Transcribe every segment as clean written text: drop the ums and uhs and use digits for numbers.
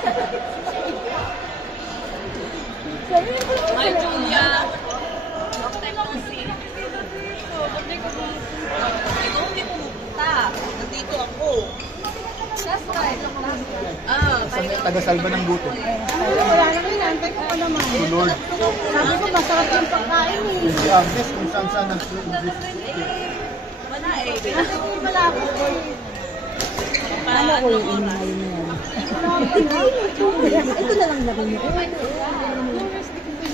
Hi, Julia. Long time no see. Ikaw hindi pumunta. Nandito ako. Last time. Taga-salba ng buto. Wala naman yun. Antay ko pa naman. Lord. Sabi ko masarap yung pagkain eh. Si Agnes kung saan nag-visit. Wala eh. Wala ako. Paano ko yung inahay mo yan? Ito na lang lagay mo.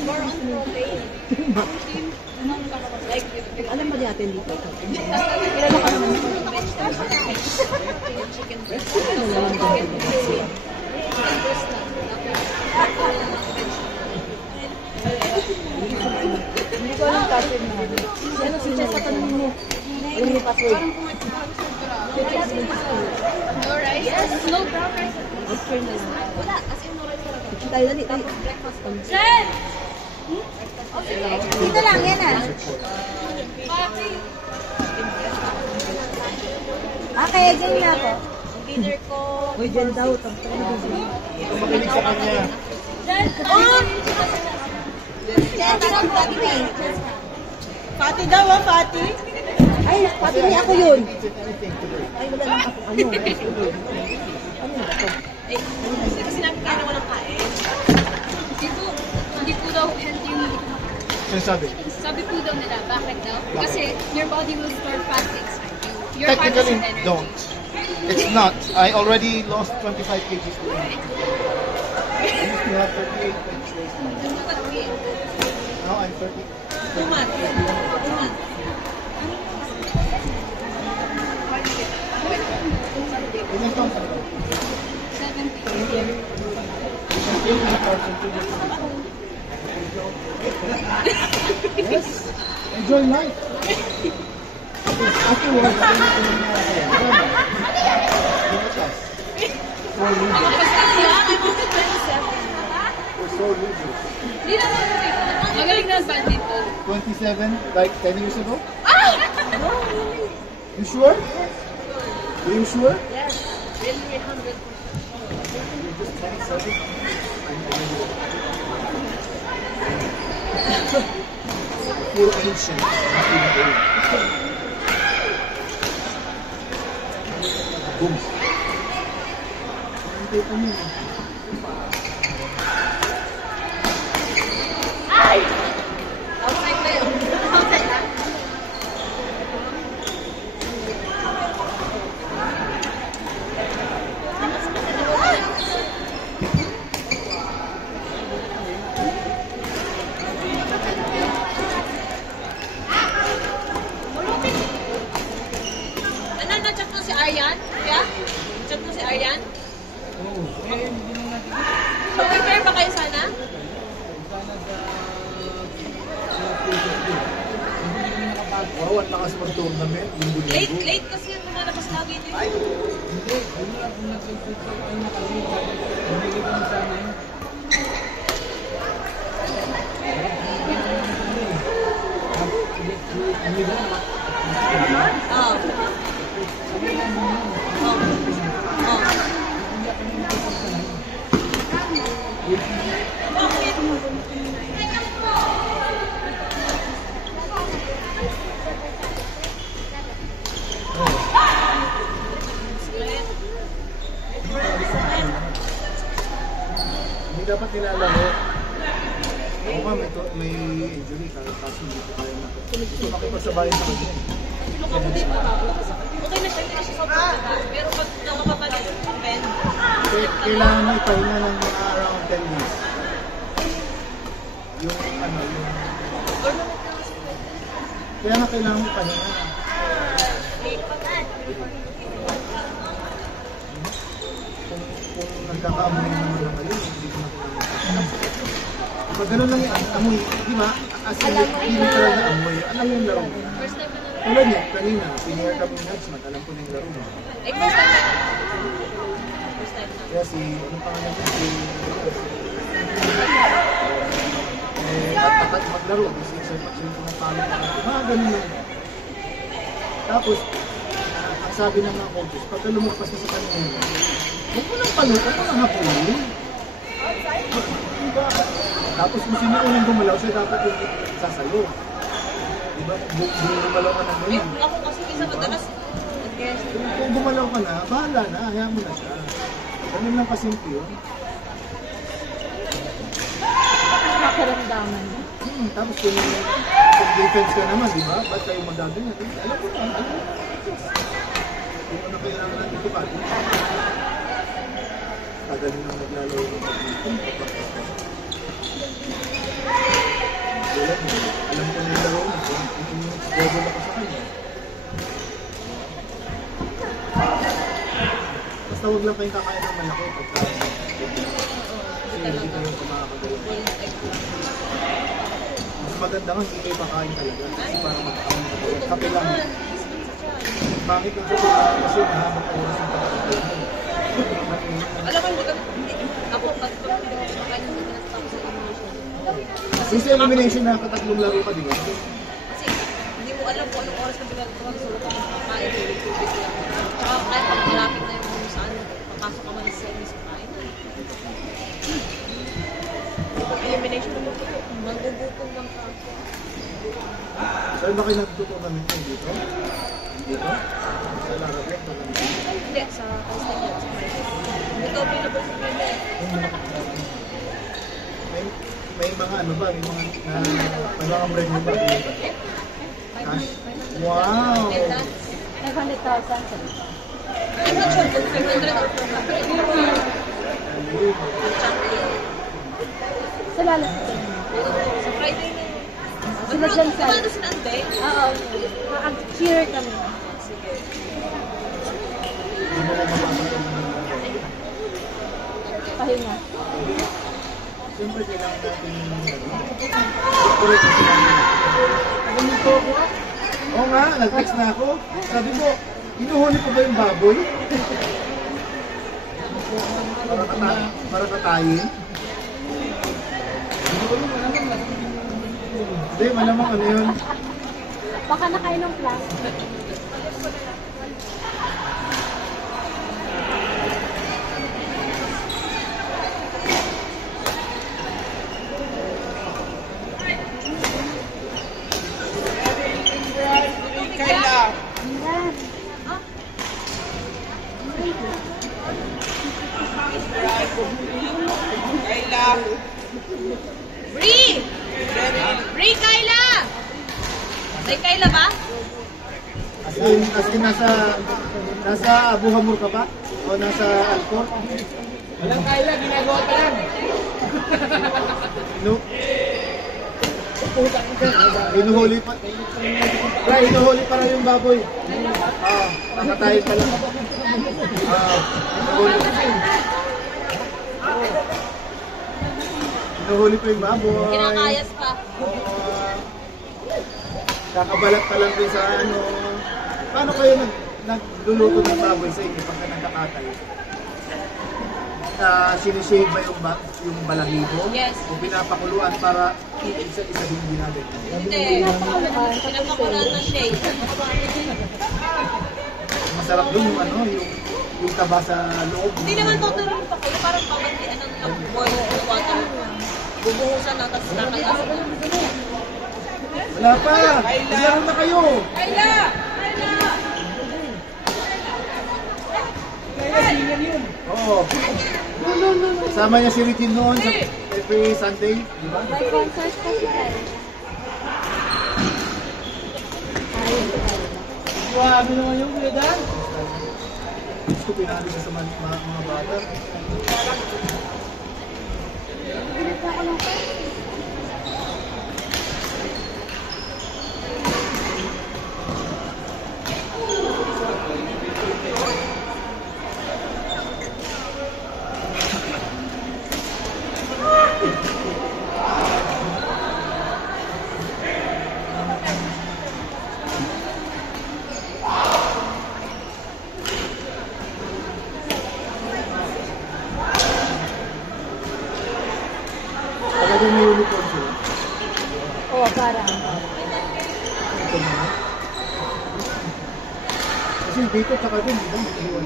More on protein. Alam ba natin dito? Kailan ka naman chicken breast. Hindi ko alam kasi na. Ano si Jess sa tanong mo? Alam niyo password? No rice? Yes, no brown rice. Wala, as in no rice. Tayo dali. Jen! Dito lang yan ah. Kaya dyan na ako. Dinner ko. Uy, dyan daw. Makinig sa kanya. Jen! Oh! Dyan, tinang Fatty May. Fatty daw ah, Fatty. Ay, Fatty May ako yun. Anything today. Ay, wala lang ako. Ano? Ano na ito? Eh, kasi sinabi ka na walang kain. Hindi po daw healthy yung Sinasabi? sabi po daw nila, bakit daw? Kasi your body will store fat inside you. Your heart Technically, is energy. don't. It's not. I already lost 25 kgs today. I used to have 38 kgs. Now I'm 30. 2 months. 2 months. Ilan taon ka na? 70. Yes. Enjoy life. Afterwards, I don't know kung nangyari sa'yo. Look at us. We're losers. We're so losers. Hindi naman magaling na badminton. 27, like 10 years ago? You sure? Are you sure? Yes. Really 100%. You're just 27? Feel ancient. Boom. Hindi pa mo. Ay! Outside na yun. Outside na. Na-chat mo si Aryan? Kuya? Chat mo si Aryan? Oo. Eh, hindi naman natin. Mag-prepare ba kayo sana? Ang lakas mag-tournament. Late kasi yung lumalabas lagi dito. Ay, hindi. Hindi na kung nag-prepare tayo na kami. Hindi ko na sana yun. Oh. Hindi dapat nilalaro. Ako ba, may injury kaso hindi ko kaya na. Gusto makipagsabayan sa kanya. Okay na siya siya sa pero pag nakakabalik yung pen, Kailangan mo ipahinga ng around 10 days. Yung ano, yung... Kaya nga kailangan mo ipahinga. Kung nagkakaamoy naman na kayo, hindi ko na kailangan. Pag gano'n lang yung amoy, di ba? As in, literal na amoy, alam mo yung laro mo. Tulad niya, kanina, senior kami next month, alam ko na yung laro mo. eh first time na. First time na. Kaya si, ano pangalan ko, at maglaro, kasi sa ng pangit na mga ganun lang. Tapos, ang sabi ng mga coaches, pagka lumagpas na sa kanina, huwag mo nang palot, huwag mo nang hapulin. Diba? Tapos kung sino unang gumalaw, siya dapat yung sasalo. Diba? Gumalaw ka na ngayon. Ako kasi isa madalas. Kung gumalaw ka na, bahala na, hayaan mo na siya. Ganun lang kasimple yun. Nakaramdaman. Tapos kung defense ka naman, di ba? Ba't kayo magaganyan? Alam mo na, alam mo na. Hindi mo na kailangan natin ito pa. Tagaling nang naglalaro ng pag-ibig. Alam ko na yung laro mo. Bobo na ka sa kanya. Basta huwag lang kayong kakain ng malaki pagka kasi hindi kayo kumakagalaw. Mas maganda nga hindi kayo kakain talaga kasi para magkakain ng katawan. Kape lang. Pangit yung kape lang kasi mahabang oras yung pagkakain mo. Alam mo, ako pag kumakain ng madalas ako sa elimination. Yung sa elimination na katatlong laro ka, di ba? Kasi hindi mo alam kung anong oras na ginagawa ko sa kakain. Tubig lang. Tsaka kahit pag malapit na yung kung saan, papasok ka man sa semis kakain. Pag elimination mo, magugutom lang ka. Saan ba kayo nagtutunamin ko dito? Dito? Sa Larabek? Hindi, sa Palestine yan. Hindi ka available sa Pwede. May mga ano ba? May mga may mga bread mo ba? Cash? Wow! 500,000 sa dito. I'm not sure kung 500 or 400. Sa lalas. Sa Friday na yun. Sila dyan sa... Kumano sila ante? Oo. Mag-cheer kami. Sige. Hindi mo ko mapapagod ng Pahinga. siyempre kailangan natin correct na sinabi. Ganito ako. Oo nga, nag-text na ako. Sabi mo, inuhuli pa ba yung baboy? Para katayin? Hindi, malamang ano yun. Baka nakain ng plastic. Bree! Bree, Kayla! May Kayla ba? As in nasa Abu Hamur ka ba? O nasa Alcor? Walang kaya, ginagawa pa lang. No. Inuhuli pa. Right, inuhuli pa lang yung baboy. Nakatayin pa lang. Inuhuli pa yung baboy. Kinakayas pa. Kakabalat pa lang dun sa ano. Paano kayo nagluluto ng baboy sa inyo pagka nagkakatay? Sinishave ba yung balahibo? Yes. O pinapakuluan para isa-isa din ginagay? Hindi. Pinapakulaan ng shade. Masarap dun yung ano, yung taba sa loob. Hindi naman totally pa kayo. Parang pabantian ng boil ng water. Bubuhusan na, tapos nakalasan na. Wala pa! Maglaro na kayo! Kayla! Oo. Sama niya si Ricky noon sa every Sunday, di ba? May concert pa si Kyle. Grabe naman yung kuya Dan. Gusto pinali siya sa mga bata. Talagang may uniform sila. Oo, parang. Ito na. Kasi dito tsaka dun, di ba? May iwan.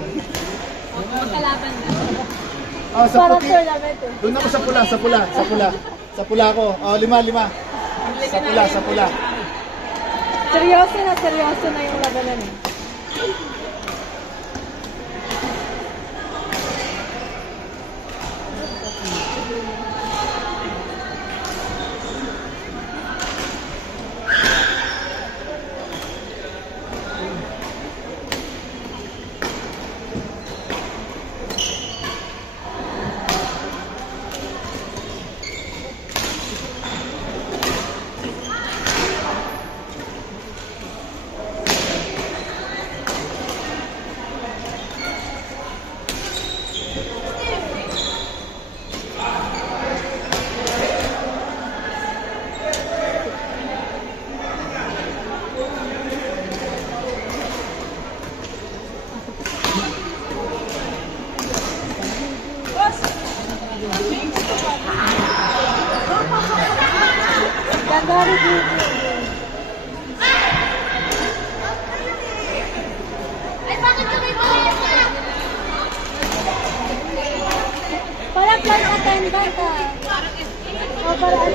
Magkalaban na. Oh, sa Parang puti. tournament eh. Doon ako sa pula, sa pula, sa pula. Sa pula ako. Oh, 5. Sa pula, sa pula. Seryoso na yung labanan eh. Ganda rin dito. Parang flight attendant ah. O parang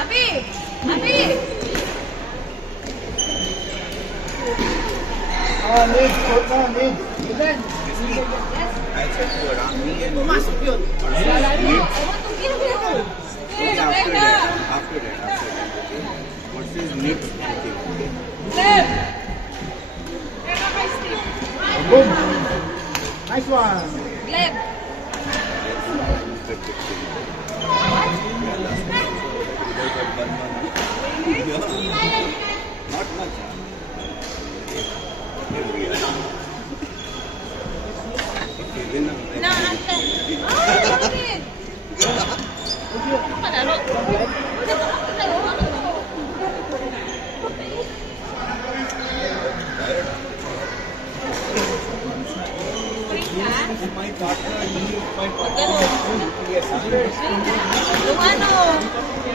Abi! Abi! Ah, mid, court na, mid. Pumasok yun. After that, okay? What's his next okay? Boom. Nice one. Gleb! Not much. Okay, then Naante! Ay, bakit? Panalo? my partner, my Yung ano,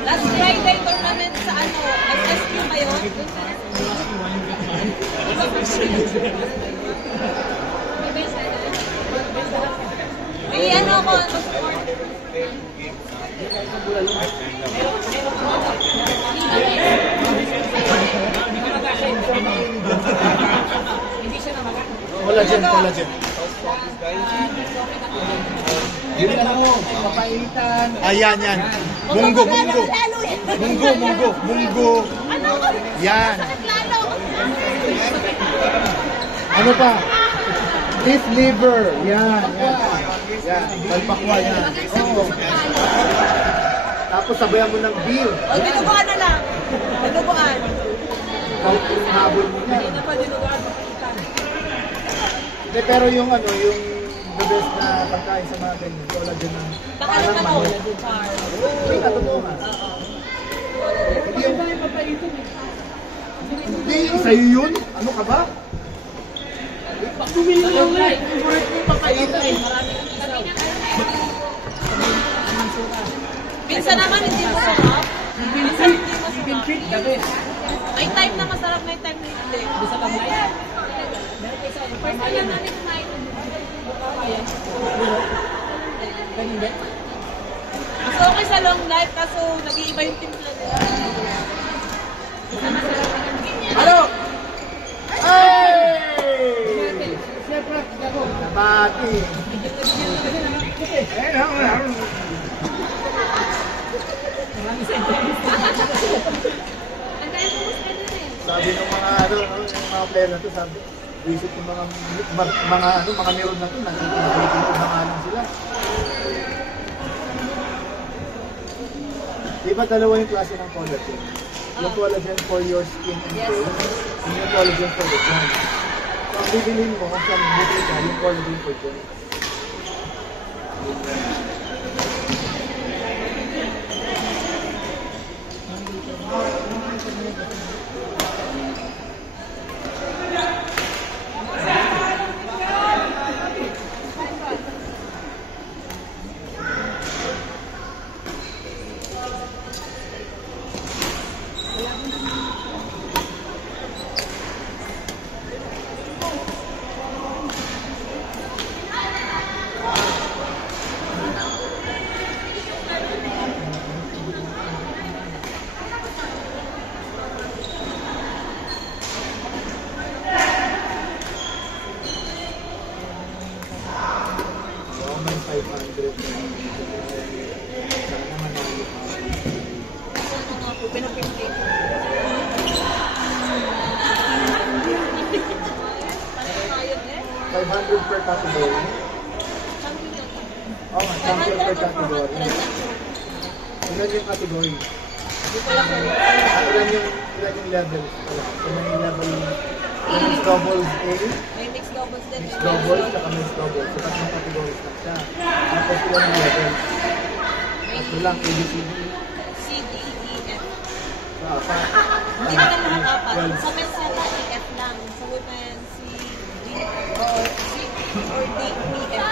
last Friday tournament sa ano, SSQ ba yun? May ano ako, mag-support. Collagen, collagen. Yun na mo, papaitan. Ayan, yan. Munggo, munggo. Munggo, munggo, munggo. Yan. Ano pa? Beef liver. Yan, yan. Yan, balpakwa yan. Oo. Tapos sabayan mo ng beer. O, dinuguan na lang. Dinuguan. Habol mo yan. Hindi, pero yung ano, yung the best na pagkain sa mga ganyan, collagen ng Baka naman ako. Char. Uy, katotoo nga. Hindi, sa'yo yun? Ano ka ba? Minsan naman hindi masarap. Minsan hindi masarap. May time na masarap, may time na hindi. First time lang namin kumain. Mas okay sa long life, kaso nag-iiba yung timpla nila. Ano? Hey! Nabati. Sabi ng mga ano, yung mga player na to, sabi, visit ng mga meron na to, nakikita na nga lang sila. Di ba dalawa yung klase ng collagen? Yung collagen for your skin and face, and yung collagen for the joints. So ang bibilin mo, kung saan buti ka, yung collagen for joints. Sana manalo ka. Ano nga po, pinapimplay ko. Parang kayod eh. 500 per category. Champion yun. Oo, champion per category. Ilan yung category? Hindi ko lang kung Ilan yung level? So may level mixed doubles A, may mixed doubles din. mixed doubles, saka mixed doubles. So tatlong categories lang siya. Tapos ilan yung levels? Tatlo lang, A, B, C, D. C, D, E, F. So apat. Hindi na lang nakakapat. 12. Sa men's yata, E, F lang. Sa women, C, D, or C, or D, E, F.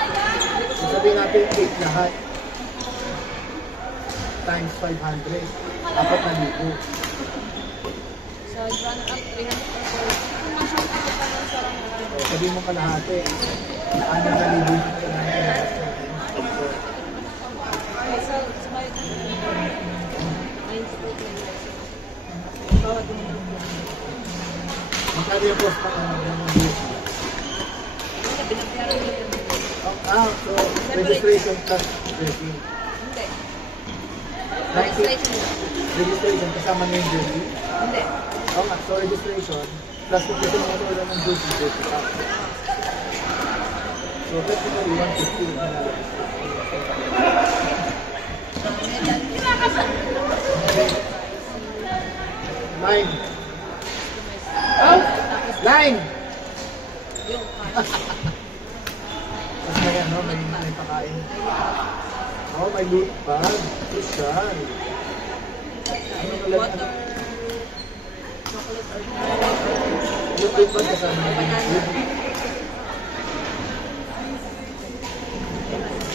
So sabihin natin 8 lahat. Times 500. 4,000. So, runner-up, 300 or 4. So sabihin mo kalahati. 6,000 yung kailangan. Okay, so, smile. 98 lang. Bawat mo. Magkano yung cost ng USD? Hindi, binabayaran ko yun. So registration plus jersey. Hindi. 90 Registration lang. registration kasama na yung jersey. Hindi. Oo nga, so registration plus kung gusto mo ulan ng jersey pa. So technically 150 na lang. Line. Line! Yung Tapos may ano, may pakain. Oh, may loot bag. Crucial. Ano ulit? water, chocolate or Yung loot bag kasama na din.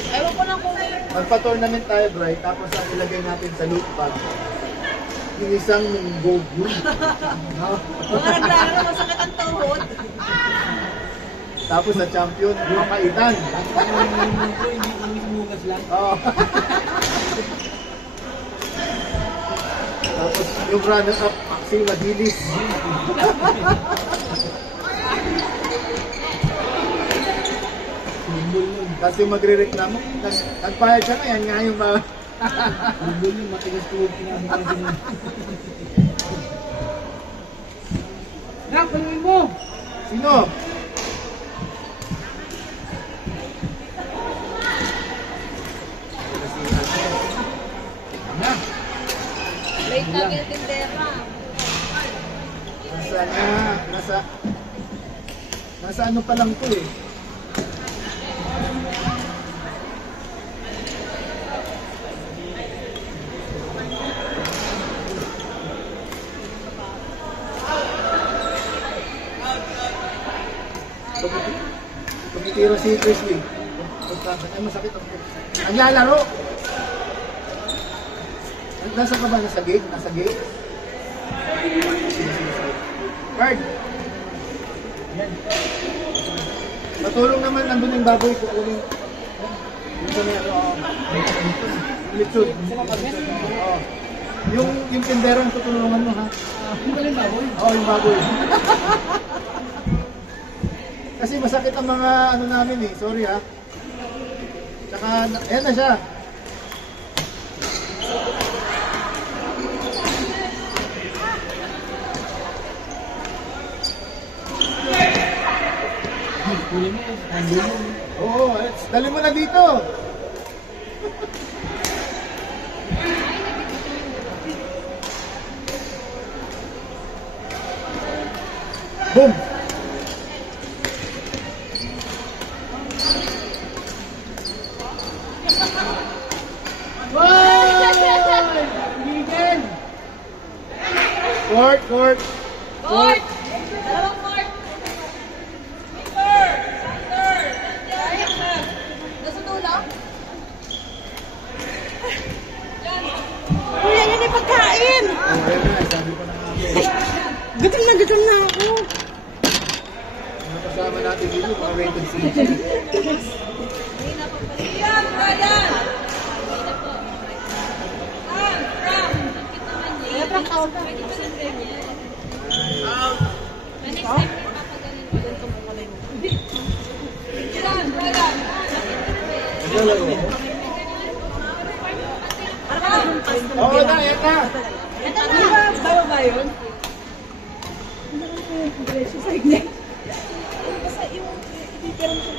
ewan ko lang kung may Magpa-tournament tayo, Bri, tapos ang ilagay natin sa loot bag. Yung isang gold blue. No? mga naglaro na masakit ang tuhod. Tapos sa champion, mapaitan. Oo. Tapos yung runner-up, Maxi Madilis. Tapos yung magre-reklamo, nagpahal siya na yan nga yung mga... Nakunin mo! Sino? Late na yung tindera. Nasa ano pa lang to eh. Tumitiro si Presley. Ay, masakit ang ang lalaro. Nasa ka ba? Nasa gate? Nasa gate? Card. Matulong naman, nandun yung baboy ko. Yung sa meron. Litsud. Yung tinderang tutulungan mo ha. Yung pala yung baboy? Oo, yung baboy. Kasi masakit ang mga ano namin eh. Sorry ha. Tsaka, ayan na siya. Oo, dali mo na dito. Boom! Court! Court! Dalawang court! Nasa dulo? Kuya, yan ay pagkain! Sabi ko na nga. Gutom na ako. Mga kasama natin dito, mga rated C. Hindi na pa pala. Yan, Brian! Hindi na po. From! Pwede ba ng ganyan? Next time, papagaling ko. Yan, Brian! Naglalaro mo? Para ka lang pass na Oo na, yan na! Bawa ba yun? Ano yung exercise niya? Basta yung ititirang ko